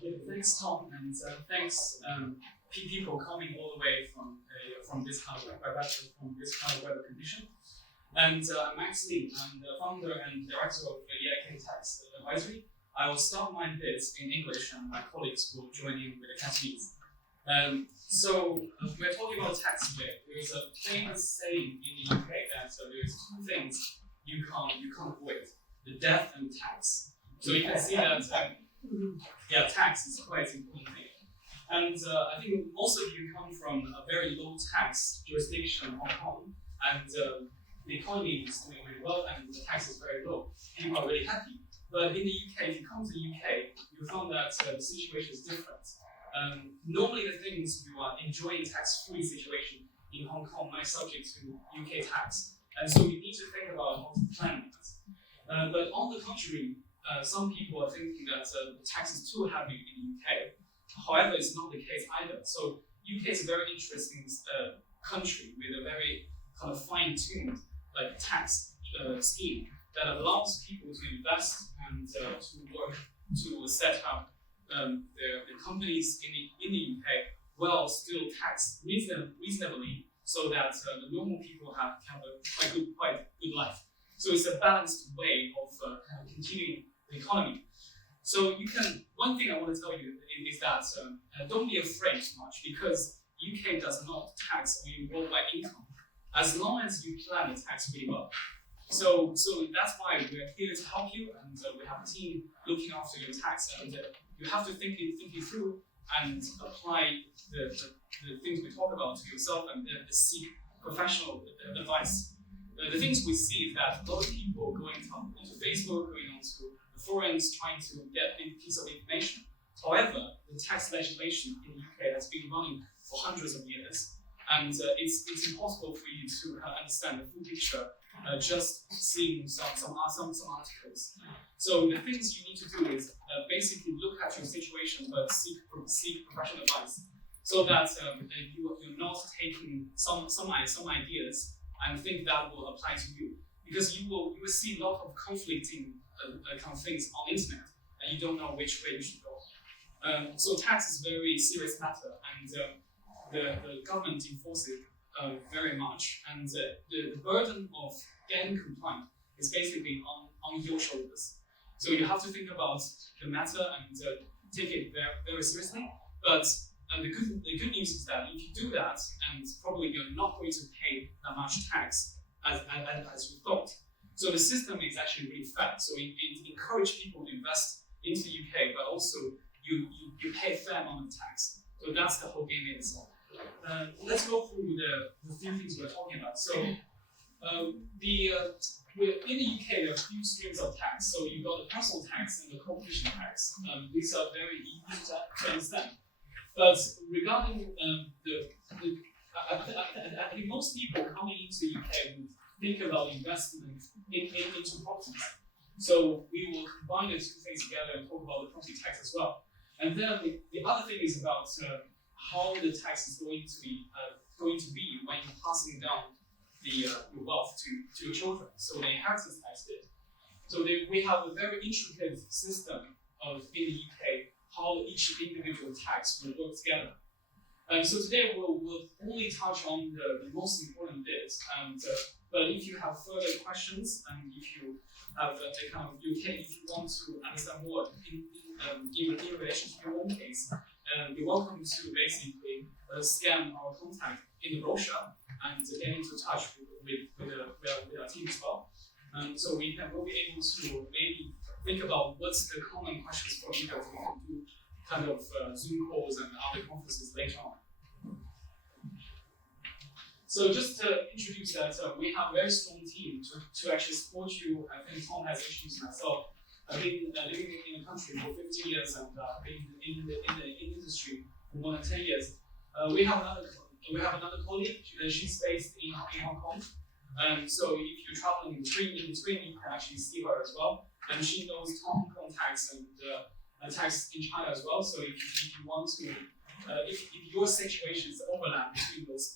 Thanks, Tom, and thanks people coming all the way from this kind of weather condition. And I'm the founder and director of the EIK Tax Advisory. I will start my bits in English, and my colleagues will join in with the Cantonese. So we're talking about tax today. There is a famous saying in the UK that there's two things you can't avoid: the death and tax. So you can see that tax is quite an important thing. And I think most of you come from a very low tax jurisdiction, Hong Kong, and the economy is doing really well, and the tax is very low. People are really happy. But in the UK, if you come to the UK, you found that the situation is different. Normally, the things you are enjoying tax-free situation in Hong Kong are subject to UK tax, and so you need to think about how to plan that. But on the contrary, some people are thinking that the tax is too heavy in the UK. However, it's not the case either. So UK is a very interesting country with a very kind of fine-tuned tax scheme that allows people to invest and to work to set up their companies in the UK while still taxed reasonably, so that the normal people have a quite good life. So it's a balanced way of kind of continuing the economy. So one thing I want to tell you is that don't be afraid too much, because UK does not tax on your worldwide income, as long as you plan the tax really well. So that's why we're here to help you, and we have a team looking after your tax, and you have to think it through and apply the things we talk about to yourself, and seek professional advice. The things we see is that a lot of people going onto Facebook, going onto the forums, trying to get a piece of information. However, the tax legislation in the UK has been running for hundreds of years, and it's impossible for you to understand the full picture just seeing some articles. So the things you need to do is basically look at your situation, but seek professional advice, so that you're not taking some ideas and think that will apply to you, because you will see a lot of conflicting kind of things on the internet, and you don't know which way you should go. So tax is a very serious matter, and the government enforces it very much, and the burden of getting compliant is basically on your shoulders. So you have to think about the matter and take it very, very seriously. But the good news is that if you do that, and probably you're not going to pay that much tax as you thought. So the system is actually really fair. So it encourages people to invest into the UK, but also you pay a fair amount of tax. So that's the whole game is. Let's go through the few things we're talking about. So in the UK, there are a few streams of tax. So you've got the personal tax and the corporation tax. These are very easy to understand. But regarding I think most people coming into the UK would think about investment into properties. So we will combine the two things together and talk about the property tax as well. And then the other thing is about how the tax is going to be when you're passing down your wealth to your children. So the inheritance tax bit. So we have a very intricate system in the UK how each individual tax will work together. And so today we'll only touch on the most important bits. But if you have further questions, and if you have if you want to understand more in relation to your own case, you're welcome to basically scan our contact in the brochure and get into touch with our team as well. So we'll be able to maybe think about what's the common questions for you guys. We can do kind of Zoom calls and other conferences later on. So just to introduce that, we have a very strong team to actually support you. I think Tom has introduced myself. I've been living in the country for 15 years and been in the industry for more than 10 years. We have another colleague. She's based in Hong Kong. So if you're traveling in between, you can actually see her as well. And she knows Hong Kong tax and tax in China as well. So if you want to, if your situation is overlap between those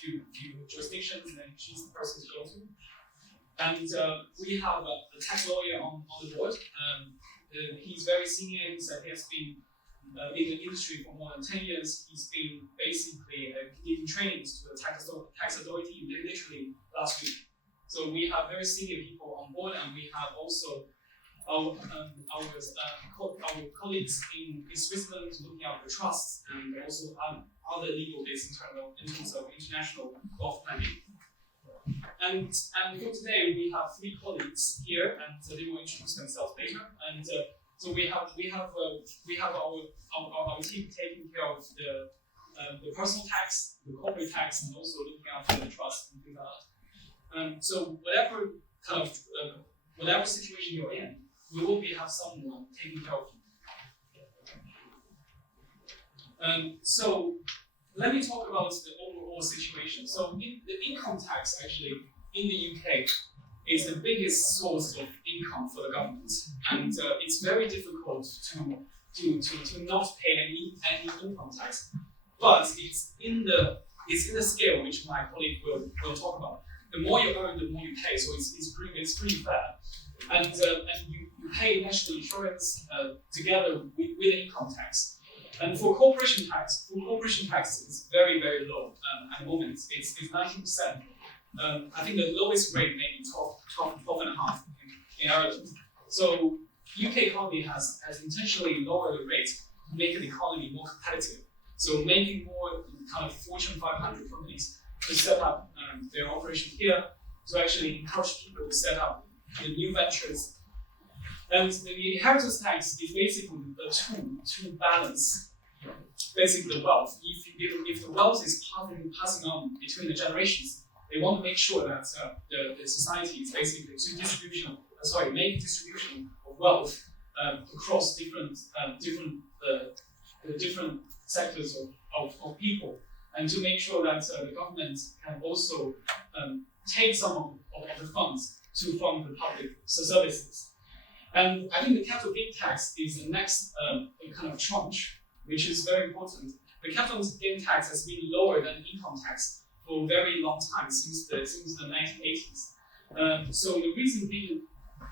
few jurisdictions, then she's the person to go to. And we have a tax lawyer on the board. He's very senior. He has been in the industry for more than 10 years. He's been basically giving trainings to the tax authority literally last week. So we have very senior people on board, and we have also our colleagues in Switzerland looking at the trusts and also other legal bits in terms of international wealth planning. And for today, we have 3 colleagues here, and they will introduce themselves later. And so we have our team taking care of the personal tax, the corporate tax, and also looking after the trust and things like that. So whatever situation you're in, we will have someone taking care of you. So let me talk about the overall situation. So the income tax actually in the UK is the biggest source of income for the government, and it's very difficult to not pay any income tax. But it's in the scale which my colleague will talk about. The more you earn, the more you pay. So it's pretty fair. And you pay national insurance together with the income tax. And for corporation tax is very, very low at the moment. It's 19%. I think the lowest rate may be 12.5% in Ireland. So UK economy has intentionally lowered the rate to make the economy more competitive. So making more kind of Fortune 500 companies to set up their operation here, to actually encourage people to set up the new ventures. And the inheritance tax is basically a tool to balance basically the wealth. If the wealth is passing on between the generations, they want to make sure that the society is basically make distribution of wealth across different sectors of people, and to make sure that the government can also take some of the funds to fund the public services. And I think the capital gain tax is the next kind of tranche, which is very important. The capital gain tax has been lower than income tax for a very long time, since the 1980s. So the reason being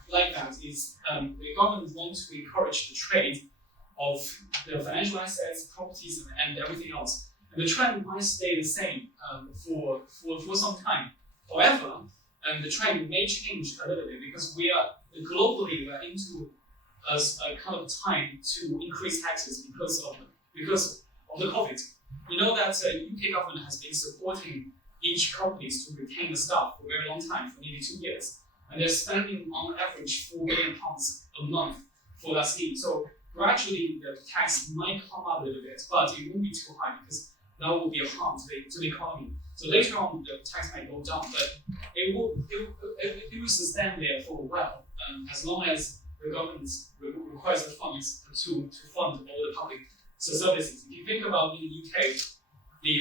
like that is the government wants to encourage the trade of the financial assets, properties, and everything else. And the trend might stay the same for some time. However, the trend may change a little bit, because globally we're into a kind of time to increase taxes because of the COVID. You know that UK government has been supporting each companies to retain the staff for a very long time, for nearly 2 years. And they're spending on average £4 billion a month for that scheme. So gradually the tax might come up a little bit, but it won't be too high, because that will be a harm to the economy. So later on the tax might go down, but it will sustain there for a while, as long as the government requires the funds to fund all the public services. If you think about in the UK, the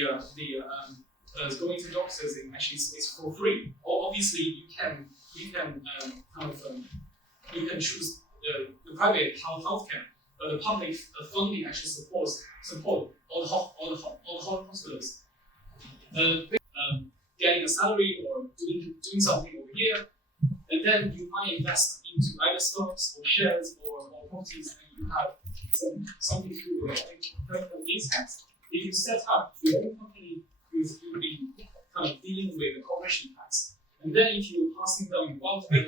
going to doctors actually is for free. Or obviously you can choose the private healthcare, but the public funding actually support all the hospitals. Getting a salary or doing something over here, and then you might invest into either stocks or shares or properties, and you have something to do with capital gains tax. If you set up your own company, you'll be kind of dealing with the corporation tax. And then if you're passing down wealth from the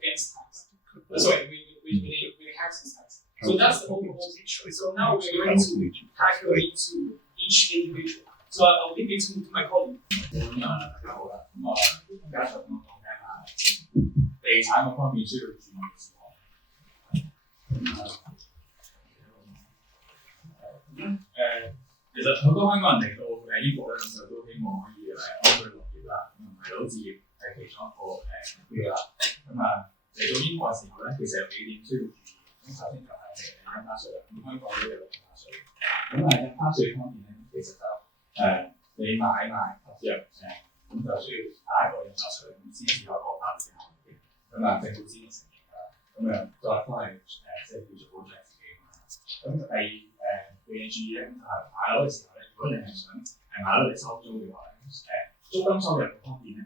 gains tax. Sorry, with the inheritance tax. So that's the overall picture. So now we're going to tackle into each individual. So I'll leave it to my colleague. 家長咁講緊下地產嗰方面需要注意嘅事其實好多香港人嚟到英國咧，就都希望可以安居樂業啦，唔係樓置業係其中一個目標啦。嚟到英國嘅時候咧，其實有幾點需要注意。咁首先就係印花稅啦，咁香港都有印花稅。印花稅方面咧，其實就你買賣合約咁就需要打一個印花稅，咁先至有一個法律嘅效力嘅。政府先會承認㗎啦。再都係即係叫做保障自己咁。第二要注意咧，就係買樓嘅時候咧，如果你係想買樓嚟收租嘅話咧，租金收入嗰方面咧，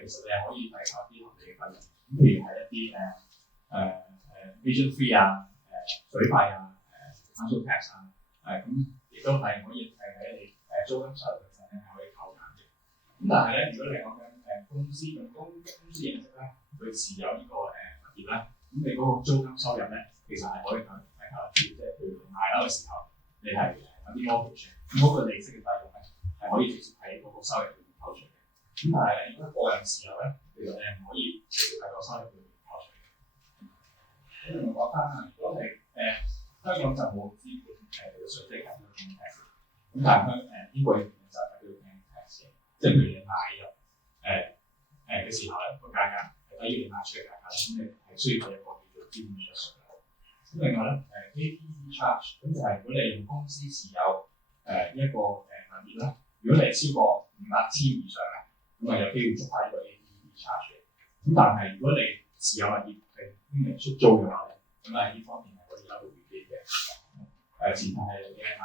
其實你係可以睇下啲合理嘅費用。咁譬如係一啲 agent fee 啊、水費啊、council tax 啊，咁亦都係可以喺你租金收入嘅時候咧係可以扣減嘅。咁但係咧，如果你講緊公司用公司形式咧去持有呢個物業咧，咁你嗰個租金收入咧其實係可以扣得住，即係譬如你買樓嘅時候，你係有啲 mortgage，咁嗰個利息嘅費用咧係可以直接喺嗰個收入裏面扣除嘅。咁但係咧，如果個人持有咧，其實你係唔可以直接喺個收入裏面扣除嘅。咁我講翻啦，如果係香港就冇資本稅即係咁樣嘅 tax， 咁但係英國入邊就係叫 gain tax 嘅，即係譬如你買入嘅時候咧個價格係低於你賣出嘅價格，咁你係需要俾一個叫做資本稅稅。咁另外咧HKPA charge， 咁就係如果你用公司持有一個物業啦，如果你係超過500,000以上咧，咁啊有機會觸發呢個 HKPA charge 嘅。咁但係如果你持有物業係拎嚟出租嘅話咧，咁喺呢方面係可以有一個回機嘅。前提係你係買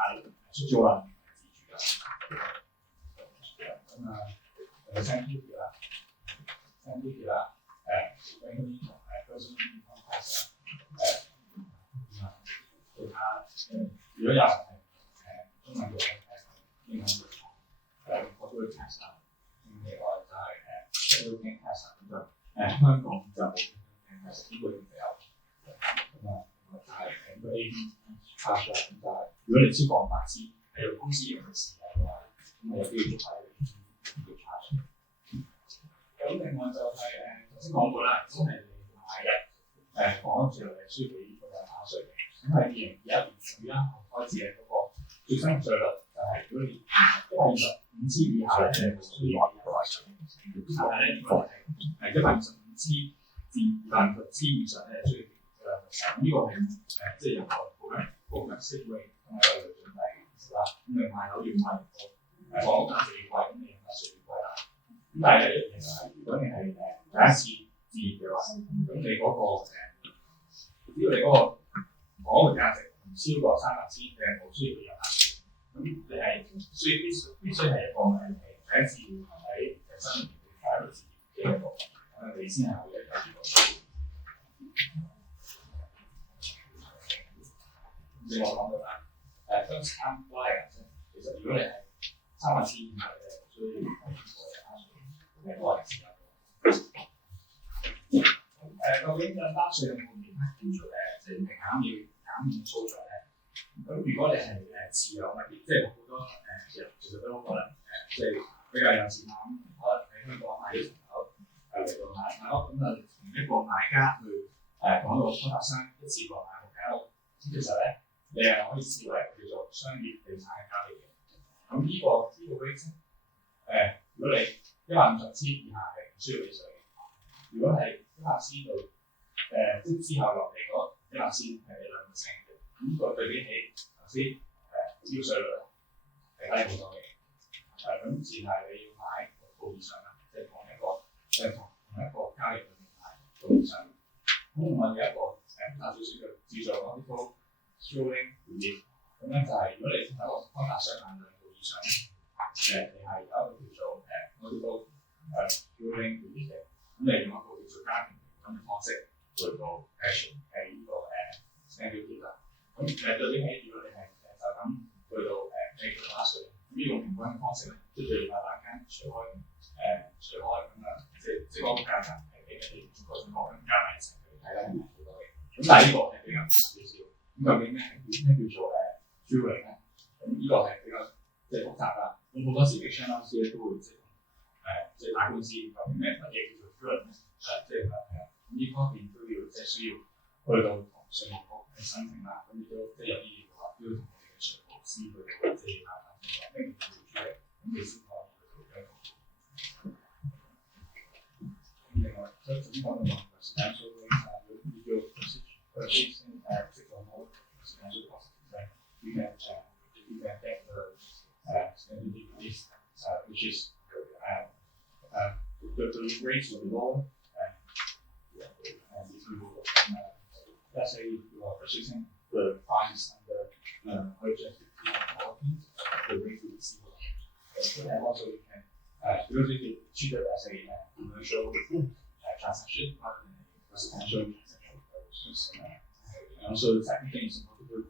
出租啊，唔係自住㗎。咁3P 啦，3P 啦，personal income tax 其他如果有人係中文嘅英文嘅corporate tax 啦，咁另外就係gain tax 咁就香港就冇gain tax，英國就有。咁就係個 AD charge 啦，咁就係如果你超過500,000係用公司用嘅時間嘅話，咁有機會觸發呢個 charge。咁另外就係頭先講過啦，如果係你買入房屋之後，你需要俾呢個印花稅嘅。咁喺2021年11號開始嘅嗰個最新稅率就係如果你125,000以下咧，係冇需要俾印花稅。但係咧，如果係125,000至250,000以上咧，需要俾呢個係即係有個progressive rate 同埋一個準備啦。咁你買樓要買房屋價值越貴，咁你印花稅越貴啦。咁但係一樣嘢就係，如果你係第一次置業嘅話，咁你嗰個只要你嗰個房屋嘅價值唔超過300,000，你係冇需要俾印花稅。咁你係必須係一個第一次喺人生入面第一個置業嘅一個，你先係可以有呢個稅。正我講到啦，first time buyer 其實如果你係300,000以下嘅，所以係個人持有嘅。究竟印花稅有冇其他叫做即係減免操作咧？咁如果你係持有物業，即係好多其實都可能即係比較有錢啦，可能喺香港買咗層樓嚟到買屋，咁啊同一個買家去同一個開發商一次過買6間屋，咁其實咧你係可以視為叫做商業地產嘅交易嘅。咁呢個 rate 如果你150,000以下係唔需要俾稅嘅。如果係100,000到即之後落嚟嗰100,000係2%嘅，咁呢個對比起頭先招稅率係低好多嘅。咁前提你要買6套以上啦，即係同一個交易裏面買6套以上。咁另外有一個大少少嘅叫做 multiple dwelling unit， 咁咧就係如果你喺個開發商買2套以上咧，你係有一個叫做multiple dwelling unit嘅。咁你用一個叫做家庭平均嘅方式去到呢個stamp duty 啦。咁對比起如果你係就咁去到印花稅，咁呢個平均嘅方式咧，即係譬如話兩間除開咁樣，即係嗰個價格係比你中國更加埋一齊去睇咧係好多嘅。咁但係呢個係比較複雜少少。咁究竟咩叫做dwelling咧？咁呢個係比較即係複雜啦。咁好多時 HMRC 都會即係打官司，究竟乜嘢叫做dwelling咧？即係咁呢方面都要即係需要去到同稅務局去申請啦。咁亦都即係有啲嘢嘅話，都要同我哋嘅稅務司去到即係談翻清楚咩叫做dwelling，咁你先可以去到一個。咁另外，即係頭先講到話 residential legal procedure residential costs you can get the standard decrease which is the rates will be lower and if you let's say you are purchasing the price under urgent development, the rate will be similar. And also you can because it is treated as a commercial transaction rather than a residential transaction. And also the second thing is multiple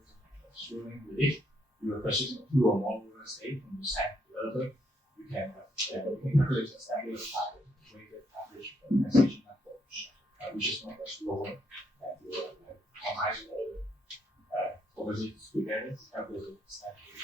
streaming relief. You are purchasing 2 or more real estate from the same developer. You can calculate a standard weighted average taxation method, which is not much lower than your combined order. Overseas together to calculate the standard.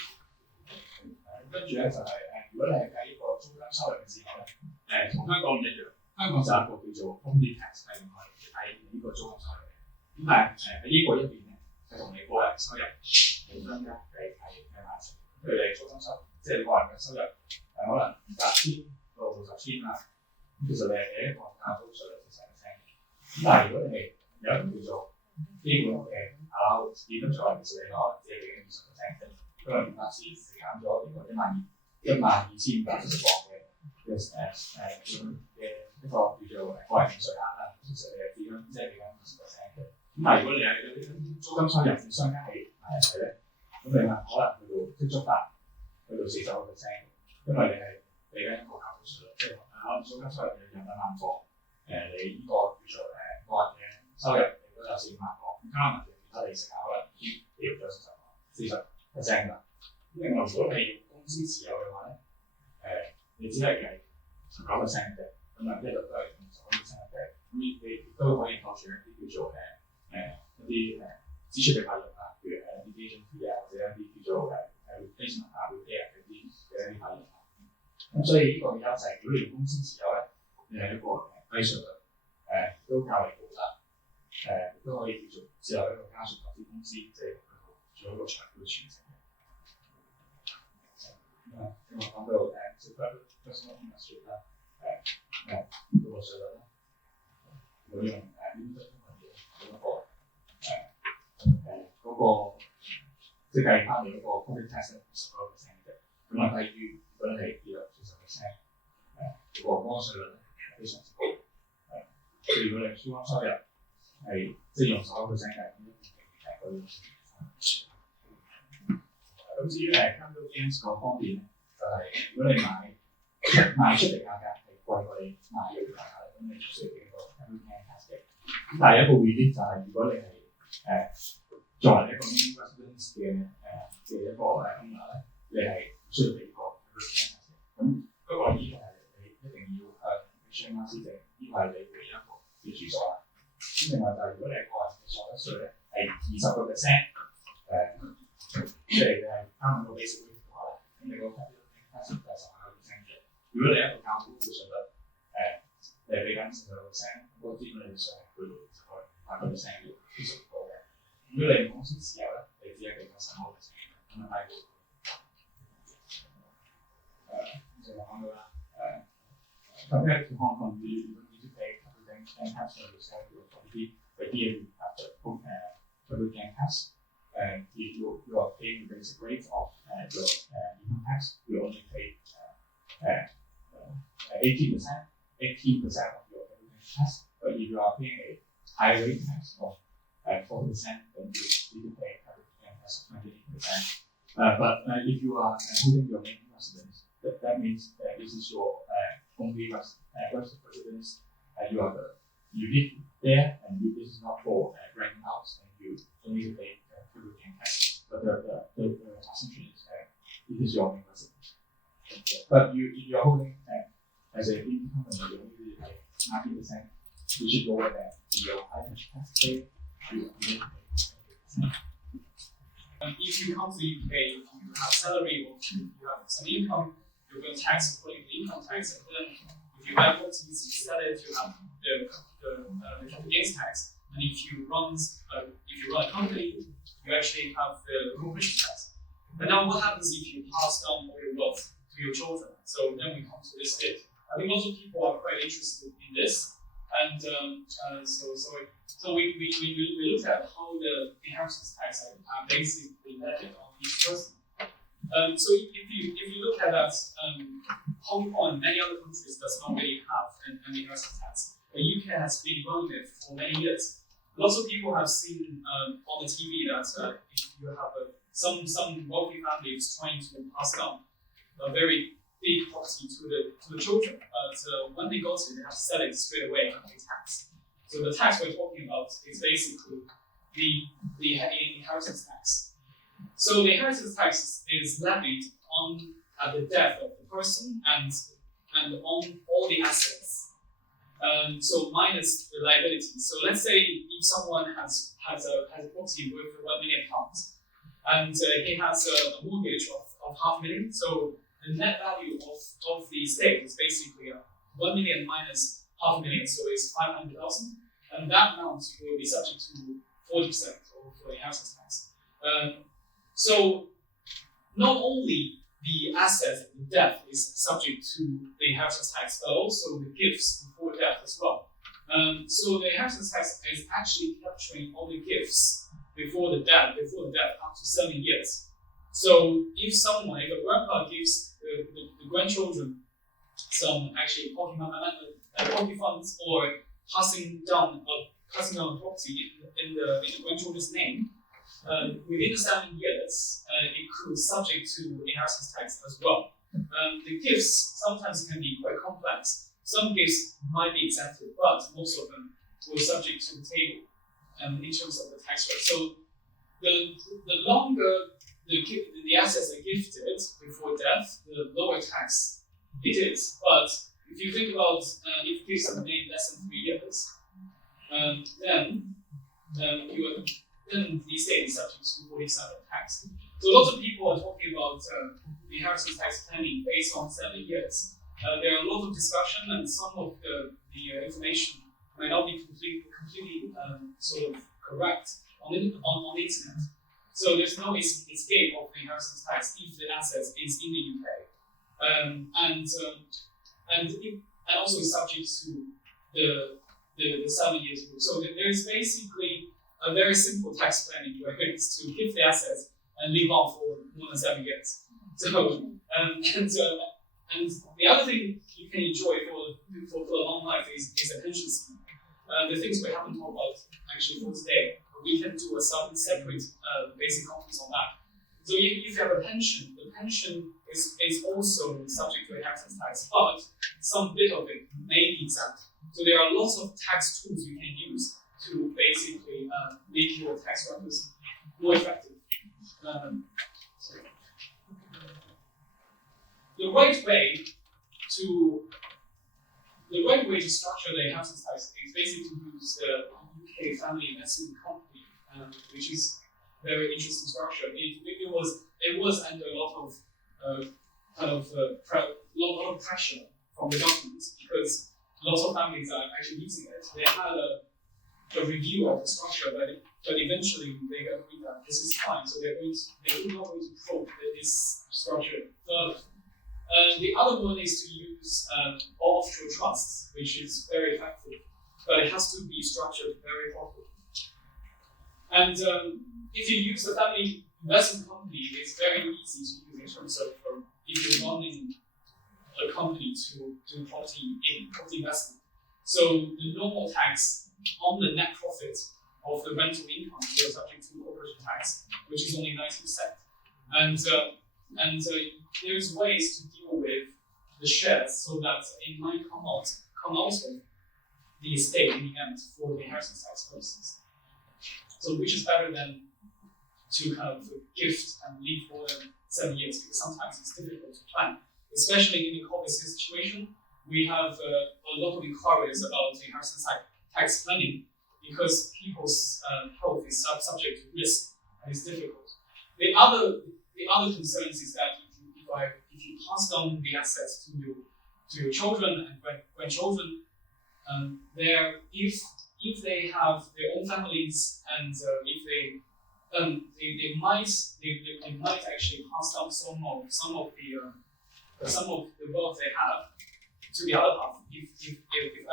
跟住咧就係如果你係計呢個租金收入嘅時候咧，同香港唔一樣。香港就有一個叫做 property tax 係用嚟計呢個租金收入嘅。咁但係喺呢個一邊咧，就同你個人收入平均一計埋一齊。譬如你租金收入，即係你個人嘅收入可能20,000到60,000啦。咁其實你係俾一個價租稅率40%。咁但係如果你係有一個叫做基本嘅現金財其實你可能只係俾緊20%嘅。可能當時減咗呢個12,570磅嘅一個叫做個人稅額啦，其實你係只咁即係俾緊50%嘅。咁但係如果你係有啲租金收入嘅相加起埋一齊咧，咁你可能去到即觸發去到40%，因為你係俾緊一個價租稅率，即係可能租金收入有20萬磅，你呢個叫做個人嘅收入你都有4萬磅，加埋其他利息可能已經跌咗40%㗎。另外，如果你用公司持有嘅話咧，你只係計19%嘅，咁一路都係用19%嘅，咁你都可以扣除一啲叫做一啲支出嘅費用啦，譬如一啲基金費啊，或者一啲叫做replacement 啊、repair 嗰啲嘅一啲費用。咁所以呢個嘅優勢，如果你用公司持有咧，你係一個低稅率，都較為高啦，都可以叫做自由一個家族投資公司，即係做一個長遠傳承。咁我講到personal ownership 啦，嗰個稅率啦，會用input 嗰個即係計翻你嗰個 property tax 19%嘅，咁啊低於如果你係跌落40%，嗰個稅率係非常之高，即係如果你租金收入係即係用19%計，咁一定係嗰啲。咁至於capital gains 嗰方面咧，就係如果你賣出嚟價格係貴過你買嘅價格咧，咁你需要幾個 capital gains tax 嘅。咁但係一個 relief 就係如果你係作為一個 main residence 嘅一個owner咧，你係唔需要俾個 capital gains tax 嘅。咁不過呢個係你一定要向 HKPA 施證，呢個係你唯一一個嘅住所啦。咁另外就係如果你係個人嘅所得稅咧係20%，即係啱啱個 basic rate 嘅話咧，咁你個 capital gains tax 就係19%嘅。如果你一個較高嘅稅率，你係俾緊19%，嗰個資本利得稅係去到8%嘅，非常高嘅。如果你公司持有咧，你只係俾緊15%，咁啊低就講到啦。Compared to Hong Kong, you don't need to pay capital gains tax on your sale of your property, but here you have the capital gains tax. You are paying the basic rate of your income tax. You only pay 18% of your capital gains tax. But if you are paying a high rate tax of 4%, then you need to pay capital gains tax of 28%. But if you are holding your main residence, that means this is your only residence. You live there, and this is not for renting out, and you don't need to pay capital gains tax. But the assumption is it is your main residence. But if you are holding as an income company, you only need to pay 90%, which is lower than your high tax pay. If you come to the UK, you have salary or you have some income, you're going to tax according to income tax, and then if you buy properties, you sell it, you have the capital gains tax. And if you run a company, you actually have the corporation tax. But now what happens if you pass down all your wealth to your children? So then we come to this bit. I think lots of people are quite interested in this. And so we looked at how the inheritance tax are basically levied on each person. So if you look at that, Hong Kong and many other countries does not really have an inheritance tax. The UK has been running it for many years. Lots of people have seen on the TV that if you have some wealthy family is trying to pass down a very big property to the children, but when they got it, they have to sell it straight away and pay tax. So the tax we're talking about is basically the inheritance tax. So the inheritance tax is levied on the death of the person and on all the assets. So minus the liability. So let's say if someone has a property worth £1 million, and he has a mortgage of £500,000. So the net value of the estate is basically 1 million minus £500,000, so it's 500,000, and that amount will be subject to 40% of the inheritance tax. So not only the assets of the death is subject to the inheritance tax, but also the gifts before death as well. So the inheritance tax is actually capturing all the gifts before the death up to 7 years. So if a grandpa gives the grandchildren some actually pocket funds or passing down a property in the grandchildren's name, within 7 years, it could subject to inheritance tax as well. The gifts sometimes can be quite complex. Some gifts might be exempted, but most of them will subject to the table in terms of the tax rate. So the longer the assets are gifted before death, the lower tax it is. But if you think about if gifts are made less than 3 years, then the estate is subject to 47% tax. So lots of people are talking about the inheritance tax planning based on 7 years. There are a lot of discussion, and some of the information might not be completely sort of correct on the internet. So there's no escape of the inheritance tax if the assets is in the UK, and also is subject to the 7 years rule. So there is basically a very simple tax planning where it's to keep the assets and live on for more than 7 years. So and the other thing you can enjoy for a long life is a pension scheme. The things we haven't talked about actually for today, we can do a separate basic conference on that. So if you have a pension, the pension is also subject to inheritance tax, but some bit of it may be exempt. So there are lots of tax tools you can use to basically make your tax records more effective. The right way to structure the inheritance tax is basically to use the UK Family Investment Company, which is a very interesting structure. It was under a lot of pressure from the government because lots of families are actually using it. They had a review of the structure, but eventually they agreed that this is fine. So they're not going to probe this structure further. The other one is to use offshore trusts, which is very effective, but it has to be structured very properly. And if you use the family investment company, it's very easy to use in terms of if you're running a company to do property investment. So the normal tax on the net profit of the rental income is subject to corporation tax, which is only 90%. And there's ways to deal with the shares so that it might come out of the estate in the end for the inheritance tax purposes. So which is better than to kind of gift and leave more than 7 years, because sometimes it's difficult to plan. Especially in the COVID situation, we have a lot of inquiries about the inheritance tax planning because people's health is subject to risk and it's difficult. The other concerns is that if you pass down the assets to your children and grandchildren, if they have their own families and if they might actually pass down some of the wealth they have to the other half if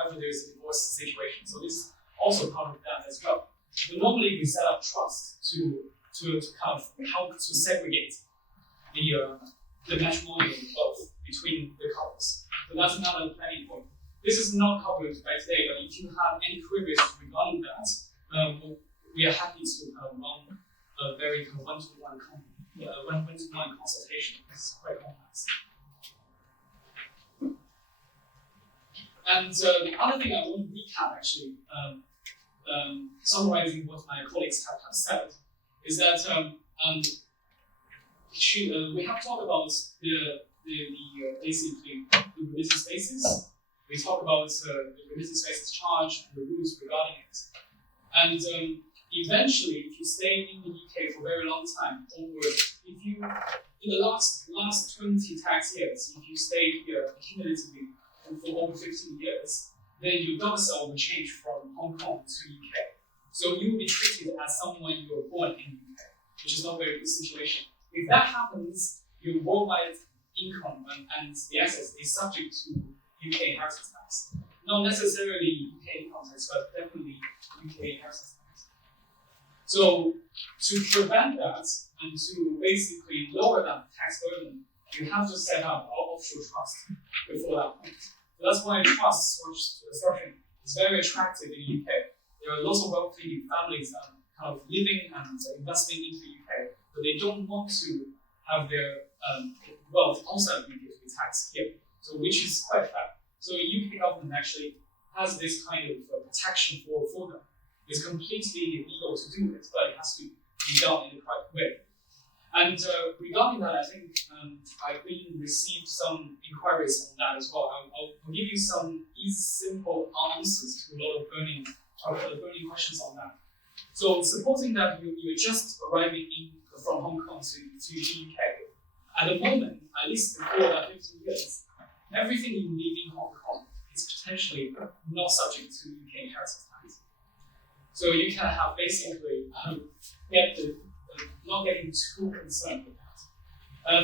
ever there is a divorce situation. So this is also part of that as well. But normally we set up trusts to kind of help to segregate the matrimonial wealth between the couples. So that's another planning point. This is not covered by today, but if you have any queries regarding that, we are happy to run a very one-to-one consultation. It's quite complex. And the other thing I want to recap actually summarizing what my colleagues have said, is that we have talked about basically the religious spaces. We talk about the religious spaces charge and the rules regarding it. And eventually, if you stay in the UK for a very long time, or if you, in the last 20 tax years, if you stay here cumulatively for over 15 years, then your domicile will change from Hong Kong to UK. So you will be treated as someone you were born in the UK, which is not a very good situation. If that happens, your worldwide income and the assets is subject to UK inheritance tax. Not necessarily UK income tax, but definitely UK inheritance tax. So to prevent that and to basically lower that tax burden, you have to set up an offshore trust before that point. So that's why trust structure is very attractive in the UK. There are lots of wealthy families that are kind of living and investing into the UK, but they don't want to have their wealth outside the UK to be taxed here. So which is quite fair. So the UK government actually has this kind of protection for them. It's completely legal to do it, but it has to be done in the correct way. And regarding that, I think I've received some inquiries on that as well. I'll give you some easy, simple answers to a lot of burning questions on that. So supposing that you're just arriving from Hong Kong to the UK, at the moment, at least before that 15 years, everything you leave in Hong Kong is potentially not subject to UK inheritance tax. So you can have basically not getting too concerned with that.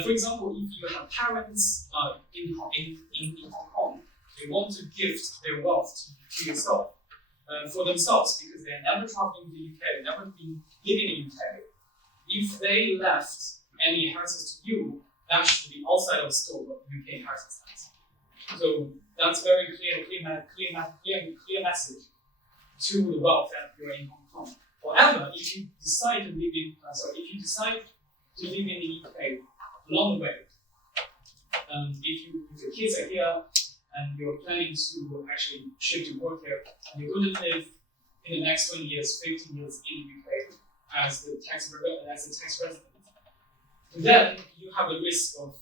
For example, if you have parents in Hong Kong, they want to gift their wealth to yourself for themselves because they're never traveling to the UK, they've never been living in the UK. If they left any inheritance to you, that should be outside of the scope of UK inheritance tax. So that's very clear message to the wealth that you're in Hong Kong. However, if you decide to live in the UK along the way, if your kids are here and you're planning to actually shift to work here, and you're going to live in the next 20 years, 15 years in the UK as the tax resident, then you have a risk of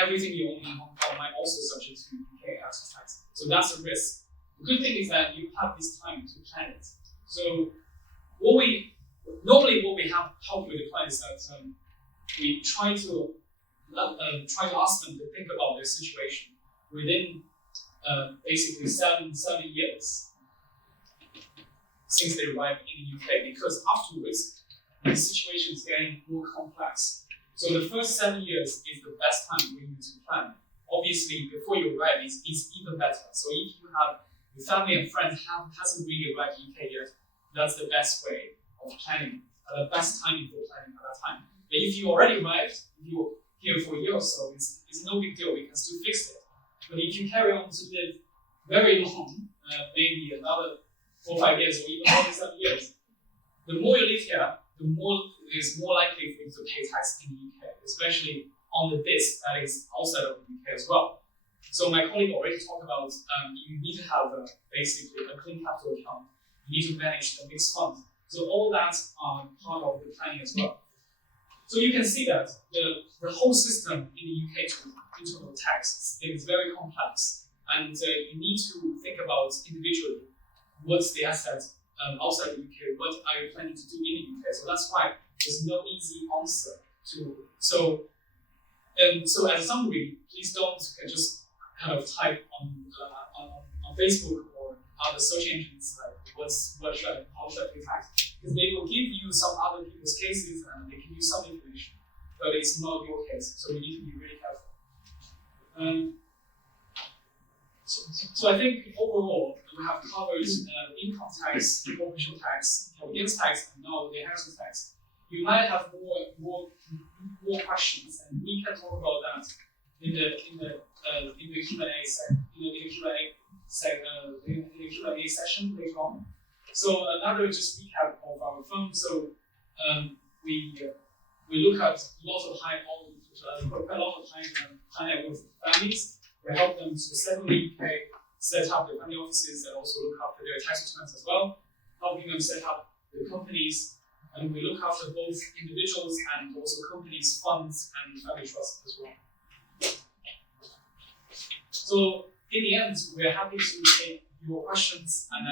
everything you own in Hong Kong might also subject to UK inheritance tax. So that's a risk. The good thing is that you have this time to plan it. So what we have helped with the clients is that we try to ask them to think about their situation within basically seven years since they arrived in the UK, because afterwards the situation is getting more complex. So the first 7 years is the best time for you to plan. Obviously, before you arrive, it's even better. So if you have your family and friends hasn't really arrived in the UK yet, that's the best way of planning, the best timing for planning at that time. But if you already arrived, if you're here for a year or so, it's no big deal, we can still fix it. But if you carry on to live very long, maybe another 4 or 5 years or even more than 7 years, the more you live here, the more it's more likely for you to pay tax in the UK, especially on the bits that is outside of the UK as well. So my colleague already talked about you need to have basically a clean capital account. You need to manage the mixed funds. So all that's part of the planning as well. So you can see that the whole system in the UK in terms of tax is very complex, and you need to think about individually what's the asset outside the UK, what are you planning to do in the UK. So that's why there's no easy answer to. So as a summary, please don't just kind of type on Facebook or other search engines like how should I pay tax, because they will give you some other people's cases and they give you some information, but it's not your case. So you need to be really careful. So I think overall we have covered income tax, corporation tax, capital tax, and now the inheritance tax. You might have more questions, and we can talk about that in the Q&A session later on. So another just recap of our firm. So we look at quite a lot of high net worth families. We help them to settle in the UK, set up their family offices, and also look after their tax returns as well. helping them set up the companies, and we look after both individuals and also companies, funds, and family trusts as well. So in the end, we're happy to take your questions and